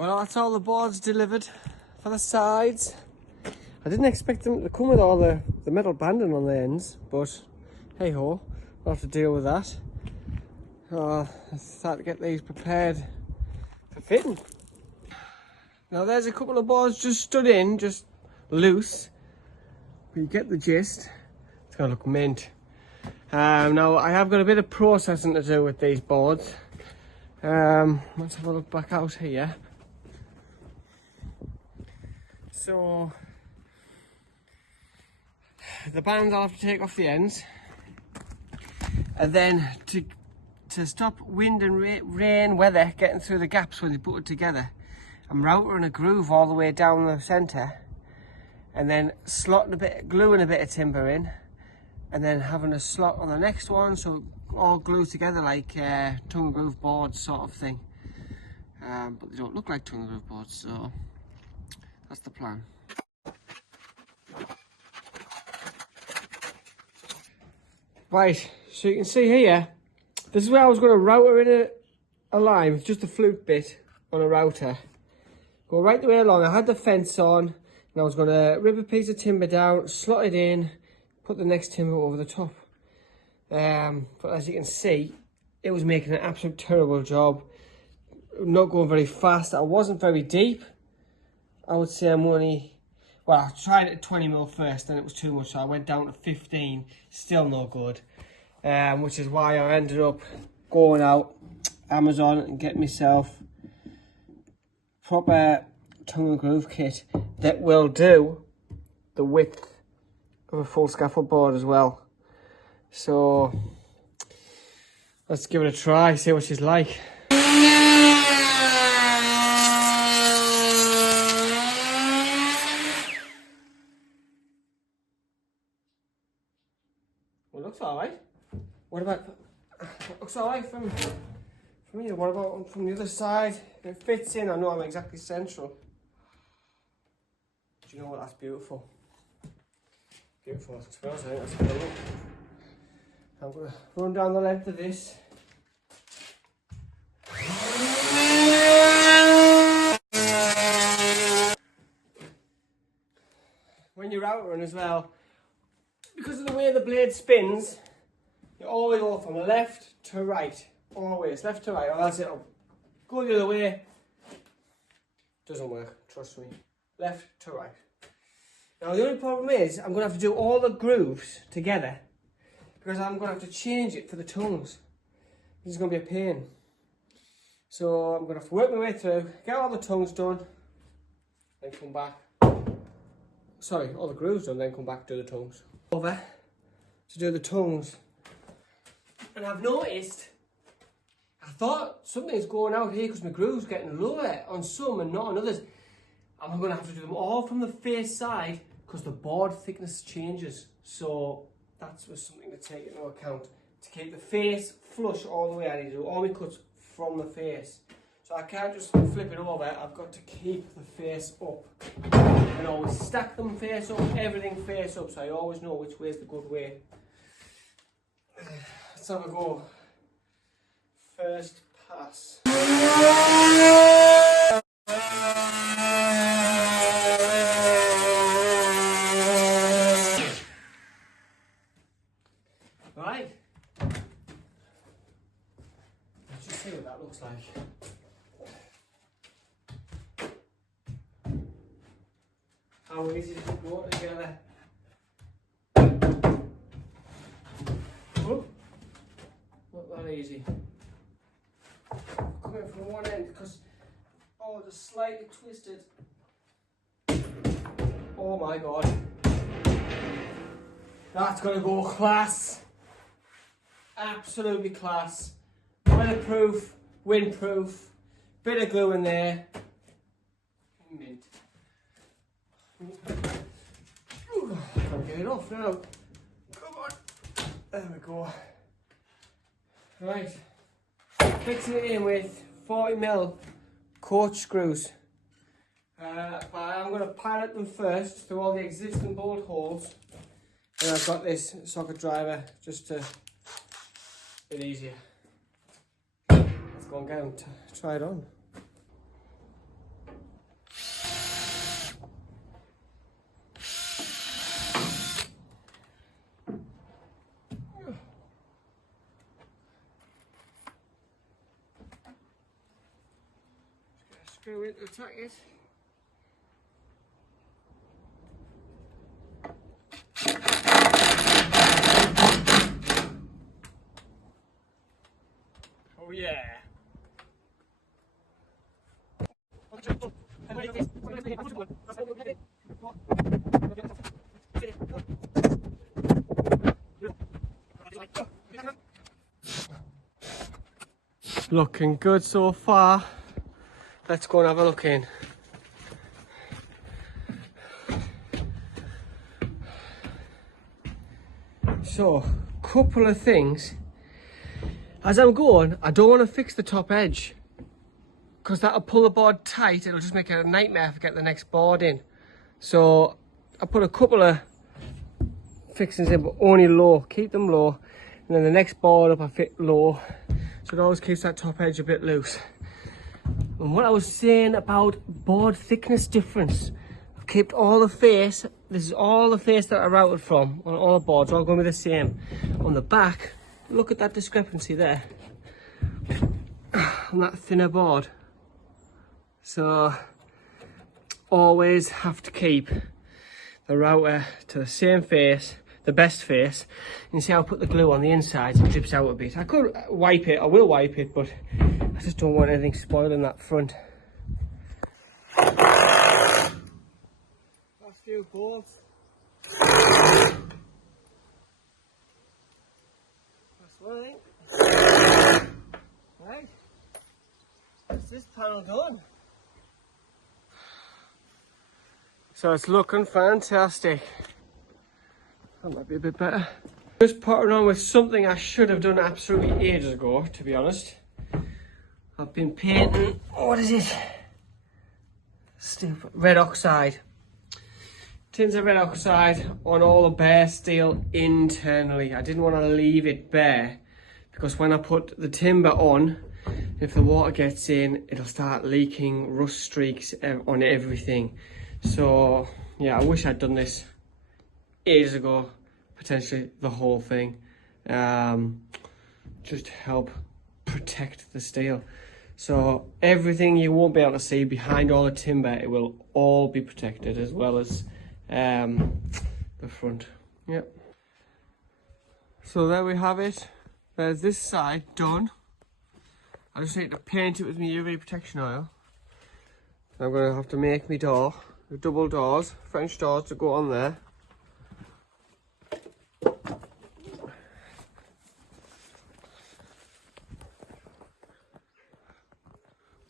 Well, that's all the boards delivered for the sides. I didn't expect them to come with all the metal banding on the ends, but hey ho, I'll have to deal with that. I start to get these prepared for fitting. Now there's a couple of boards just stood in, just loose. But you get the gist. It's gonna look mint. Now I have got a bit of processing to do with these boards. Let's have a look back out here. So the bands I'll have to take off the ends, and then to stop wind and rain weather getting through the gaps when they put it together, I'm routering a groove all the way down the centre, and then gluing a bit of timber in, and then having a slot on the next one, so it all glued together like tongue and groove boards sort of thing. But they don't look like tongue and groove boards, so that's the plan. Right, so you can see here, this is where I was going to router in a line with just a flute bit on a router. Go right the way along. I had the fence on, and I was going to rip a piece of timber down, slot it in, put the next timber over the top. But as you can see, it was making an absolute terrible job. Not going very fast. I wasn't very deep. I would say I'm only, well, I tried it at 20mm first and it was too much, so I went down to 15, still no good. Which is why I ended up going out Amazon and getting myself proper tongue and groove kit that will do the width of a full scaffold board as well. So let's give it a try, see what she's like. Well, looks alright. What about, looks alright from you. What about from the other side? It fits in. I know I'm exactly central. Do you know what? That's beautiful. Beautiful. I suppose. I think that's good. I'm going to run down the length of this. When you're outering as well, because of the way the blade spins, you always go from left to right. Always left to right, or else it'll go the other way. Doesn't work, trust me. Left to right. Now the only problem is I'm going to have to do all the grooves together, because I'm going to have to change it for the tongues. This is going to be a pain. So I'm going to have to work my way through, get all the tongues done, then come back. Sorry, all the grooves done, then come back to do the tongues. Over to do the tongues. And I've noticed, I thought something's going out here because my groove's getting lower on some and not on others. I'm going to have to do them all from the face side because the board thickness changes. So that's something to take into account. To keep the face flush all the way, I need to do all my cuts from the face. So I can't just flip it over, I've got to keep the face up. And always stack them face up, everything face up, so I always know which way is the good way. Let's have a go. First pass. Right. Let's just see what that looks like. How easy does it go together? Oh, not that easy. Coming from one end because, oh, they're slightly twisted. Oh my god. That's gonna go class. Absolutely class. Weatherproof, windproof, bit of glue in there. Mint. Can't get it off now. Come on. There we go. Right. Fixing it in with 40mm coach screws. But I'm going to pilot them first through all the existing bolt holes. And I've got this socket driver just to bit easier. Let's go and get them to try it on. through it to attack it. Oh yeah. Looking good so far. Let's go and have a look in. So, couple of things. As I'm going, I don't want to fix the top edge, because that'll pull the board tight. It'll just make it a nightmare to get the next board in. So I put a couple of fixings in, but only low. Keep them low, and then the next board up I fit low, so it always keeps that top edge a bit loose. And what I was saying about board thickness difference, I've kept all the face. This is all the face that I routed from on all the boards, all going to be the same. On the back, look at that discrepancy there on that thinner board. So always have to keep the router to the same face, the best face. You see how I put the glue on the inside, so it drips out a bit. I could wipe it, I will wipe it, but I just don't want anything spoiling that front. Last few bolts. That's what I think. Right. What's this panel done? So it's looking fantastic. That might be a bit better. Just pottering on with something I should have done absolutely ages ago, to be honest. I've been painting, what is it? Stupid. Red oxide. Tins of red oxide on all the bare steel internally. I didn't want to leave it bare, because when I put the timber on, if the water gets in, it'll start leaking rust streaks on everything. So yeah, I wish I'd done this ages ago, potentially the whole thing, just to help protect the steel. So everything you won't be able to see behind all the timber, it will all be protected, as well as the front. Yep. So there we have it. There's this side done. I just need to paint it with my UV protection oil. I'm going to have to make me door. The double doors, French doors to go on there.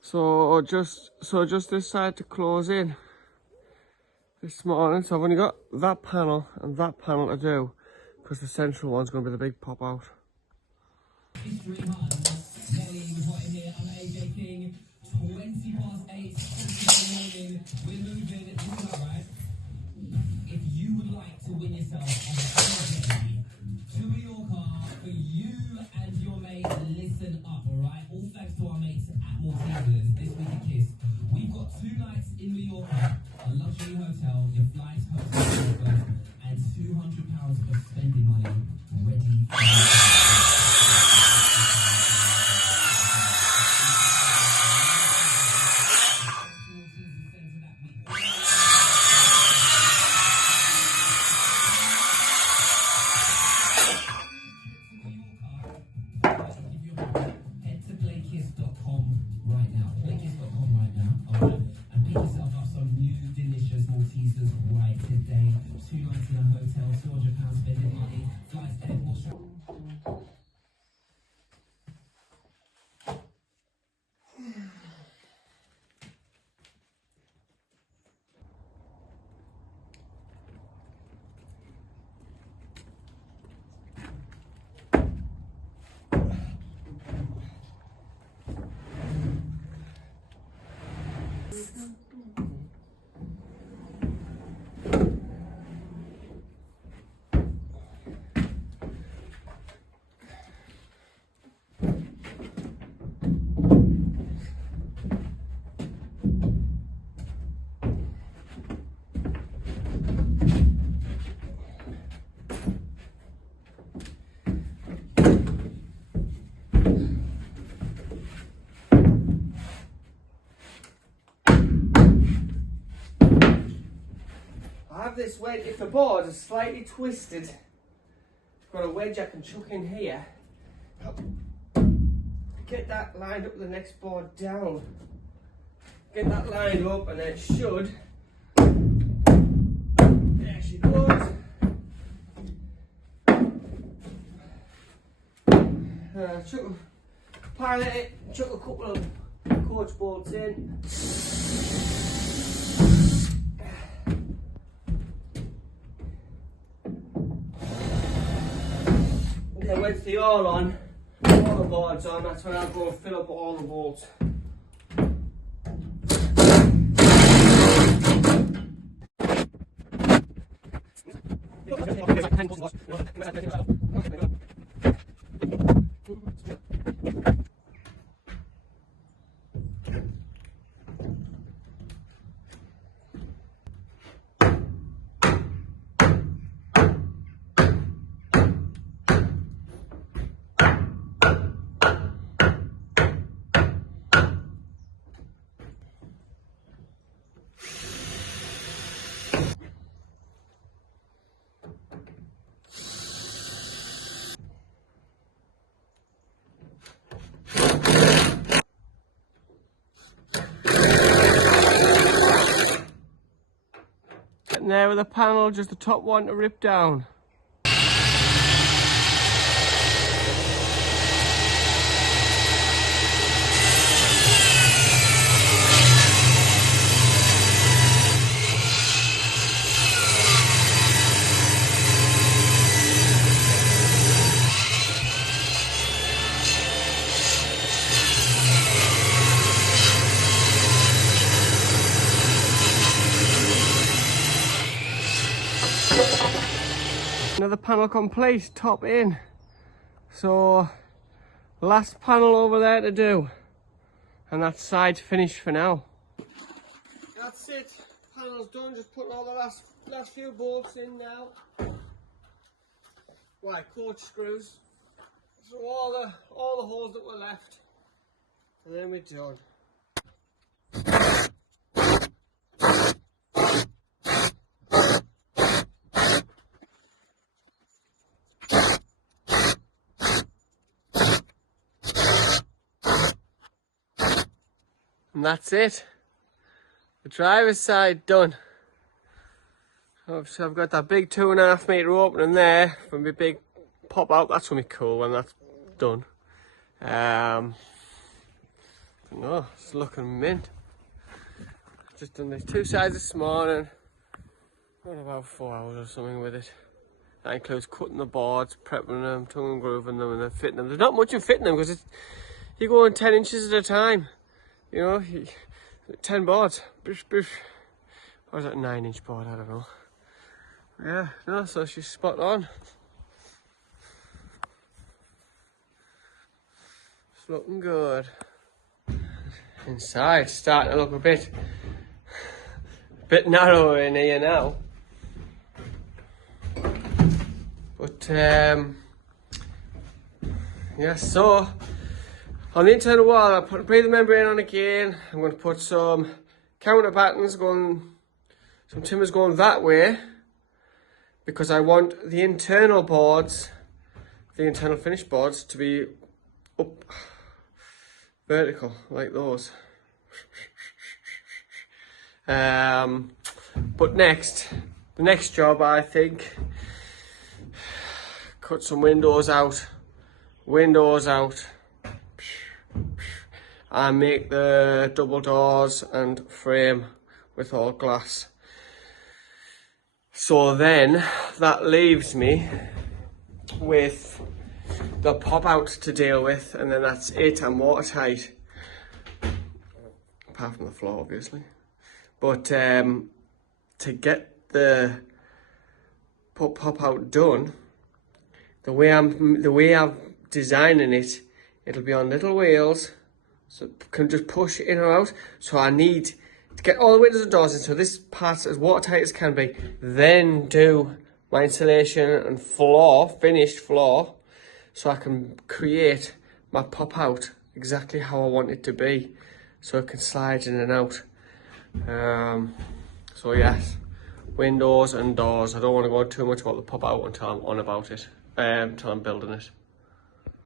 So just this side to close in this morning. So I've only got that panel and that panel to do, because the central one's going to be the big pop out. have this wedge. If the board is slightly twisted, I've got a wedge I can chuck in here. Get that lined up the next board down. Get that lined up and then it should. There she goes. Pilot it, chuck a couple of coach bolts in. And then once they're all on, all the boards on, that's when I'll go and fill up all the bolts. Getting there with the panel, just the top one to rip down. Another panel complete, top in. So last panel over there to do, and that's side finished for now. That's it, panel's done. Just putting all the last few bolts in now. Coach screws. So all the holes that were left, and then we're done. And that's it. The driver's side done. So I've got that big 2.5 metre opening there from my big pop out. That's gonna be cool when that's done. No, it's looking mint. Just done these two sides this morning. Got about 4 hours or something with it. That includes cutting the boards, prepping them, tongue and grooving them, and then fitting them. There's not much in fitting them because you're going 10 inches at a time. You know, 10 boards. Bish, bish. Or is that a 9-inch board? I don't know. Yeah, no, so she's spot on. It's looking good. Inside, starting to look a bit narrower in here now. But, yeah, so on the internal wall, I put a breather membrane on again. I'm going to put some counter battens some timbers going that way, because I want the internal boards, the internal finished boards, to be up vertical like those. But the next job, I think, cut some windows out, and make the double doors and frame with all glass. So then that leaves me with the pop out to deal with, and then that's it. I'm watertight, apart from the floor obviously. But to get the pop out done, the way I'm designing it, it'll be on little wheels, so it can just push in or out. So I need to get all the windows and doors in, so this part's as watertight as can be. Then do my insulation and finished floor, so I can create my pop out exactly how I want it to be, so it can slide in and out. So yes, windows and doors. I don't want to go too much about the pop out until I'm on about it, until I'm building it.